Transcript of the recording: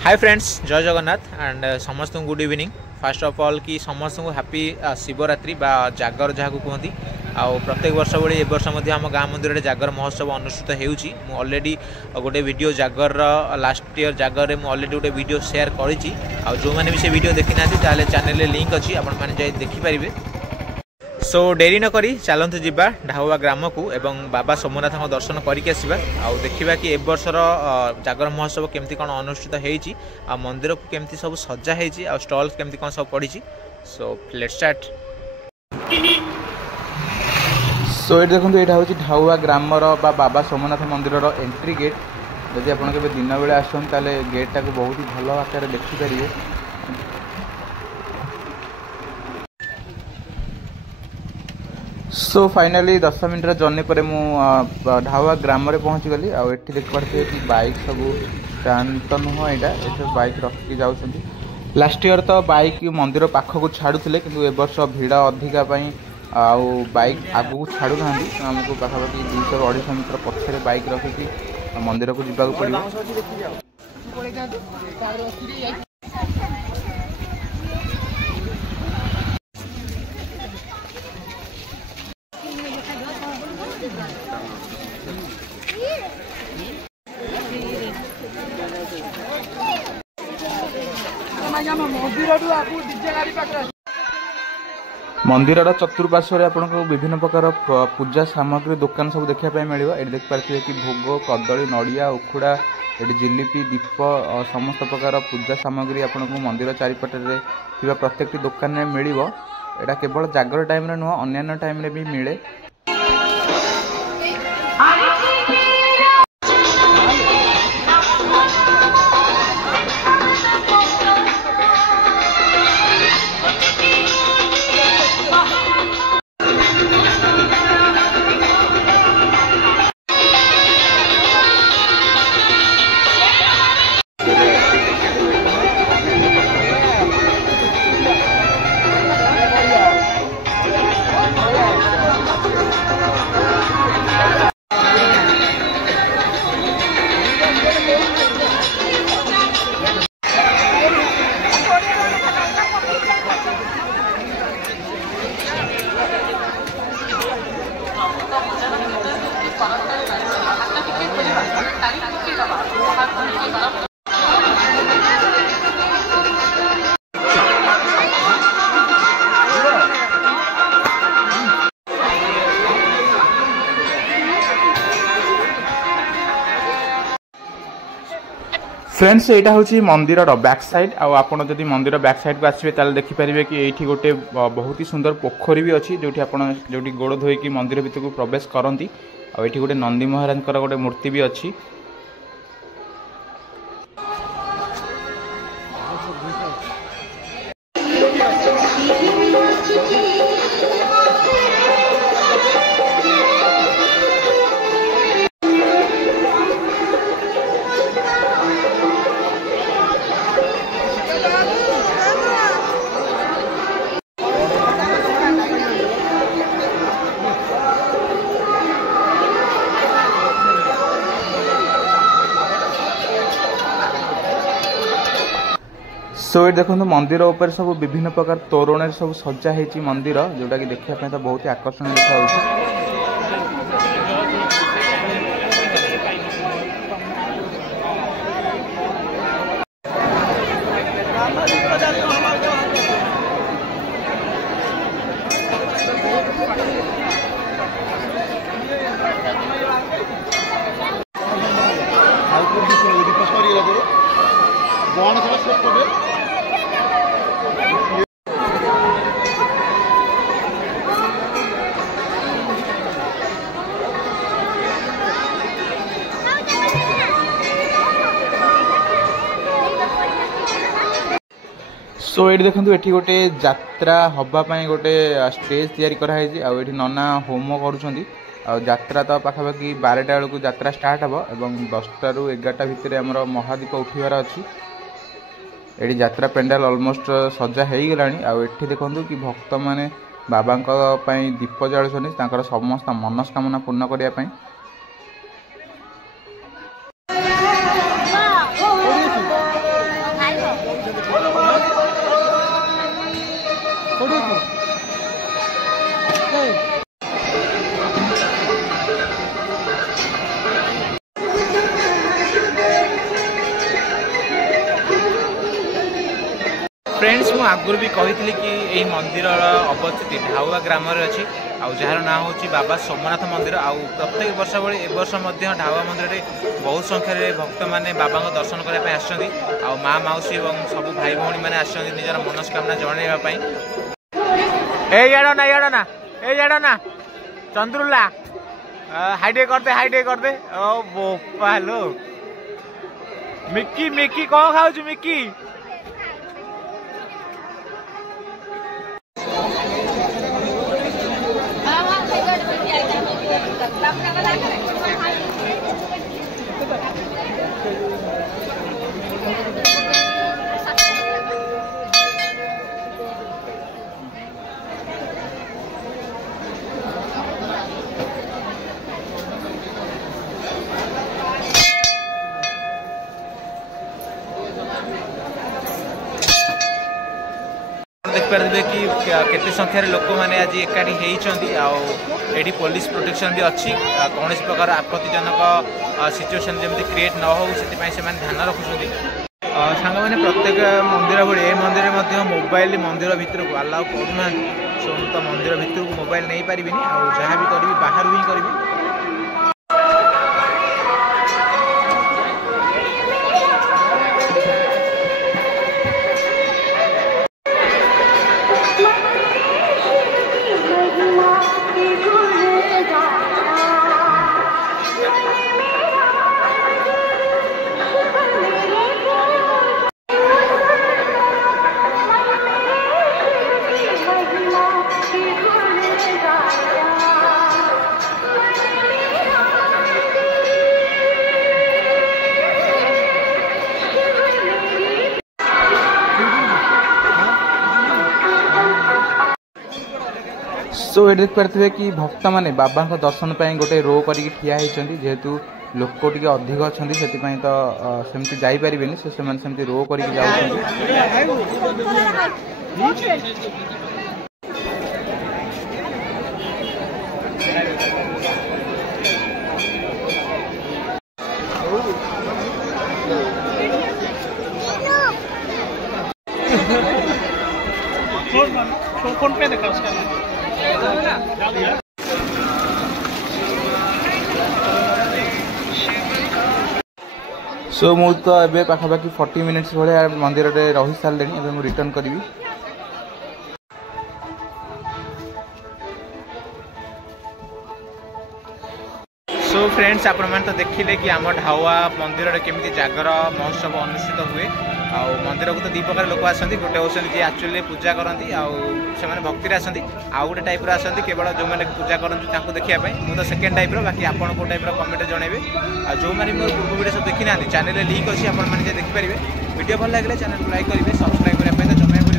Hi friends, जय Jagannath and समस्त good evening. Fast of all कि समस्त को हैप्पी शिवरात्रि बा जागर जहाँ कहते आउ प्रत्येक वर्ष भाई ए वर्ष आम गाँ मंदिर में जागर महोत्सव अनुष्ठित होगी। ऑलरेडी गोटे वीडियो जागर लास्ट ईयर जागर में ऑलरेडी गोटे वीडियो शेयर करी। जो मैंने भी से वीडियो देखी ना चैनल लिंक अच्छी आपण देखिपारे। सो डेरी न करी चलते जीवा ढाउआ ग्राम को एवं बाबा सोमनाथ दर्शन करके आसवा आउ देखा कि ए वर्षर जागर महोत्सव केमती कौन अनुष्ठित होती आ मंदिर को केमती सब सजा होती आ स्टॉल्स केमती कौन सब पड़ी। So let's start. सो ये देखो यहाँ हूँ ढाउआ ग्रामर बाबा सोमनाथ मंदिर एंट्री गेट। जदि आप दिन बेले आसते गेट टाक बहुत ही भल आकार देखिपारे। सो फाइनाली 10 मिनट जर्नी पर मुझे ढावा ग्राम में पहुँची गली। आउ एठी देख पारे कि बाइक सब स्टैंड तो नुह यहाँ बाइक रखिकी जाऊँ। लास्ट ईयर तो बाइक मंदिर पाखक छाड़ुले कि ए वर्ष भिड़ अधिका आउ बाइक आगू छाड़ू ना आमको पाखापाखि 200-250 मीटर पछरे बाइक रखिकी मंदिर को जावाक पड़ो। मंदिर चतुर्पार्श्व आपको विभिन्न प्रकार पूजा सामग्री दुकान सब देखापी मिले। ये देखिपे कि भोग कदली नड़िया उखुड़ा ये जिलिपी दीप समस्त प्रकार पूजा सामग्री आपको मंदिर चारिपटे प्रत्येक दुकान में मिल। यहाँ केवल जागर टाइम नुह अन्य टाइम भी मिले। फ्रेंड्स यहाँ हूँ मंदिर बैक साइड। आपड़ जब मंदिर बैक साइड को आसवे देखिपारे कि ये गोटे बहुत ही सुंदर पोखरी भी अच्छी जो गोड़ धोईकी मंदिर भितर को प्रवेश करती। आठ गोटे नंदी महाराज गोटे मूर्ति भी अच्छी। सो ये देखो मंदिर ऊपर सब विभिन्न प्रकार तोरण सब सजा होती मंदिर जोटा कि देखा तो बहुत ही आकर्षण देखा। सो ये देखो ये गोटे यात्रा हाँपाई गोटे स्टेज तैयारी कराई। आठ नना होम कर यात्रा तो पाखापाखि 12टा बेलू यात्रा स्टार्ट हम और 10टा ରୁ 11टा भितर आमर महादीप उठार अच्छी। ये यात्रा पेंडाल ऑलमोस्ट सजा हो गलानी। आठ देखु कि भक्त मैंने बाबा दीप जालुं समस्त मनस्कामना पूर्ण करने। फ्रेंड्स मु आगुरी भी कही कि यही मंदिर अवस्थित ढाउआ ग्राम अच्छी जार ना हूँ बाबा सोमनाथ मंदिर आउ प्रत्येक वर्ष भाई ए वर्ष ढाउआ मंदिर में बहुत संख्यार भक्त मैंने बाबा दर्शन करने आसुँच माँ मौसी और सब भाई भौणी मैंने आसुँच निजर मनस्कामना जनवाई याड़ ना चंद्रुला हाइडे करदे ओ बोपालो मिक्की मिक्की कौन खाऊ मिक्की देखिए कि केते संख्यार लोक मैंने आज एकाठी होती पुलिस प्रोटेक्शन भी अच्छी कौन प्रकार आपत्तिजनक सिचुएशन जमी क्रिएट न हो से ध्यान रखुच्च सांग मैंने प्रत्येक मंदिर भाई ए मंदिर में मोबाइल मंदिर भितर को अलाउ करूना सो तो मंदिर भितर को मोबाइल नहीं पारि जहाँ भी करी बाहर ही करी सो ये देख पारे कि भक्त मैंने बाबा दर्शन पर गोटे रो कर ठिया होती जेहेतु लोक टी अधिक अच्छा से तो सेमती जापरेनि से रो कर फोन पे देखा उसका सो मु तो ए पाखापाखि 40 मिनिट्स भाया मंदिर रही सारे मुझे रिटर्न करी। सो फ्रेंड्स आपण मैंने तो देखिले कि आम ढाउआ मंदिर केमी जागर महोत्सव अनुष्ठित हुए आ मंदिर को तो दी प्रकार लोक आसती गोटे होती जी एक्चुअली पूजा करती से भक्ति आसती आउ गोटे टाइप आसती केवल जो मैंने पूजा करती देखापी मुझे सेकेंड टाइप बाकी आपड़ कौ टाइप कमेंट जनइबे जो मैंने मोर पूर्व वीडियो सब देखी ना चैनल लिंक अच्छी आपने देखिपारे वीडियो भल लगे चैनल को लाइक करेंगे सब्सक्राइब करने तो जमा